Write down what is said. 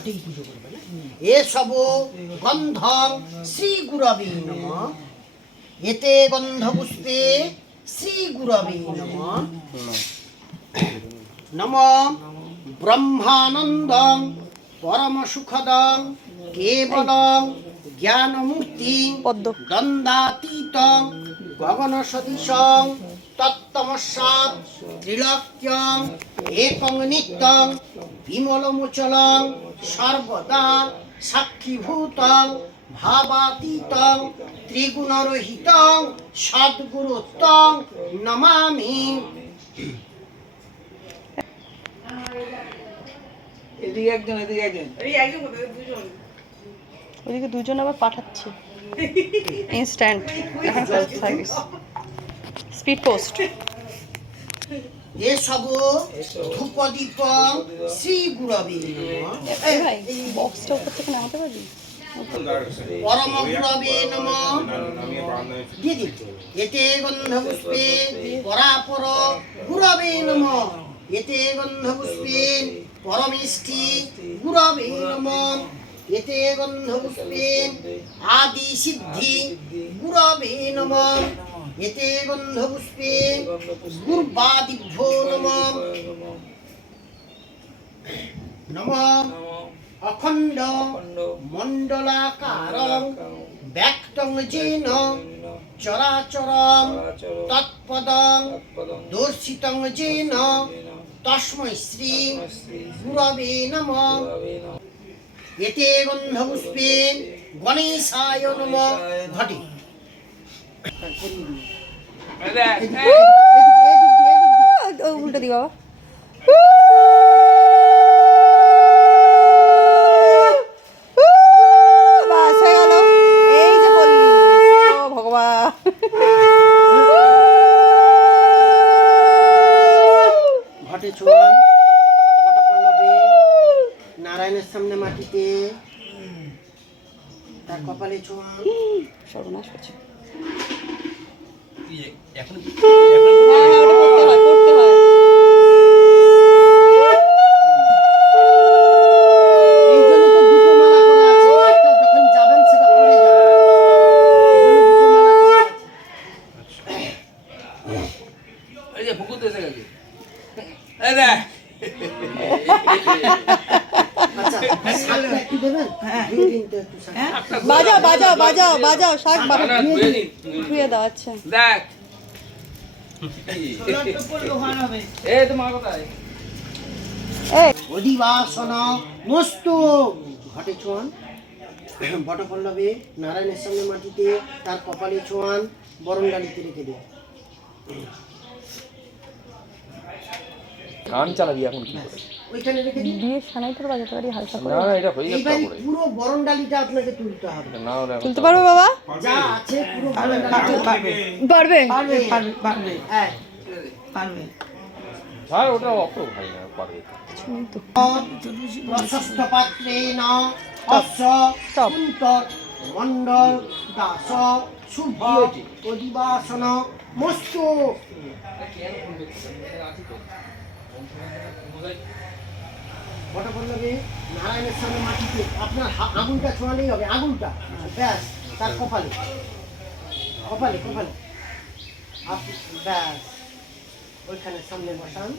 ঘটেই পুজো করবে না। এসব গন্ধং শ্রী গুরবে নমঃ। এতে গন্ধপুষ্পে শ্রী গুরবে নমঃ। নমঃ ব্রহ্মানন্দং পরম সুখদং কেবলং জ্ঞানমূর্তিং দ্বন্দ্বাতীতং গগন সদৃশং তত্তমস্যাৎ ত্রিলোক্যং একং নিত্যং বিমলমুচলং সর্বদা সাক্ষীভূতং ভাবাতীতং ত্রিগুণরহিতং সদ্গুরুত্বং নমামি। এদিকে একজন এদিকে একজন ওদিকে দুজন আবার পাঠাচ্ছে ইনস্ট্যান্ট এখন সার্ভিস স্পিড পোস্ট। এসব ধূপদীপং শ্রী গুরবে নমঃ। ভাই বক্সটা উপর থেকে নামাতে পারবি? পরম গুরবে নমঃ। দিদি এতে গন্ধপুষ্পে পরাপর গুরবে নমঃ। এতে গন্ধপুষ্পে পরমেষ্টি গুরবে নমঃ। এতে গন্ধপুষ্পে আদি সিদ্ধি গুরবে নমঃ। এতে গন্ধপুষ্পে গুর্বাদিভ্যো নমঃ। নমঃ অখণ্ড মণ্ডলাকারং ব্যক্তং যেন চরাচরং তৎপদং দর্শিতং যেন তস্मै শ্রী গুরবে নমঃ। এতে গন্ধপুষ্পে গণেশায় নমঃ। ঘটে উল্টো দি বাবা। বাস হয়ে গেল। এই যে বললি ও ভগবান। ঘটে ছোঁয়ান বটপল্লবে নারায়ণের সামনে মাটিতে তার কপালে ছোঁয়ান। সর্বনাশ হচ্ছে। এখন হ্যাঁ ওটা করতে হয় করতে হয়। এই জন্য তো দুটো মালা করা আছে, একটা যখন যাবেন সেটা পরে যাবেন, এই জন্য দুটো মালা করা আছে। এই যে ভুকুত এসে গেছে। এই দেখ আচ্ছা শাকটা একটু দেবেন? দিয়ে দিন তো একটু শাক। বাজাও বাজাও বাজাও বাজাও শাক না, না, ধুয়ে দিন। ধুয়ে দাও। আচ্ছা দেখ এই তো মা কোথায়? এই অধিবাসন মস্তু ঘটে ছোঁয়ান বটপল্লবে নারায়ণের সামনে মাটিতে তার কপালে ছোঁয়ান। বরণডালিতে রেখে দিন। গান চালাবি এখন কি করে? ওইখানে রেখে দিন। বিয়ের সানাইটা বাজাতে পারি হালকা করে? না এটা হয়ে যাবে এইবারে পরে। পুরো বরণডালিটা আপনাকে তুলতে হবে। না হলে এখন তুলতে পারবে বাবা? যা আছে পুরো বরণডালিটা পারবে হ্যাঁ। ভাই ওটা অত ভাই না পারবে। প্রশস্ত পাত্রে না অশ্ব Stop. কুন্তর মণ্ডল দাস শুভ অধিবাসন মস্তু। বটপল্লবে নারায়ণের সামনে মাটিতে আপনার আগুনটা ছোঁয়ালেই হবে, আগুনটা ব্যাস তার কপালে কপালে কপালে ব্যাস ওইখানে সামনে বসান।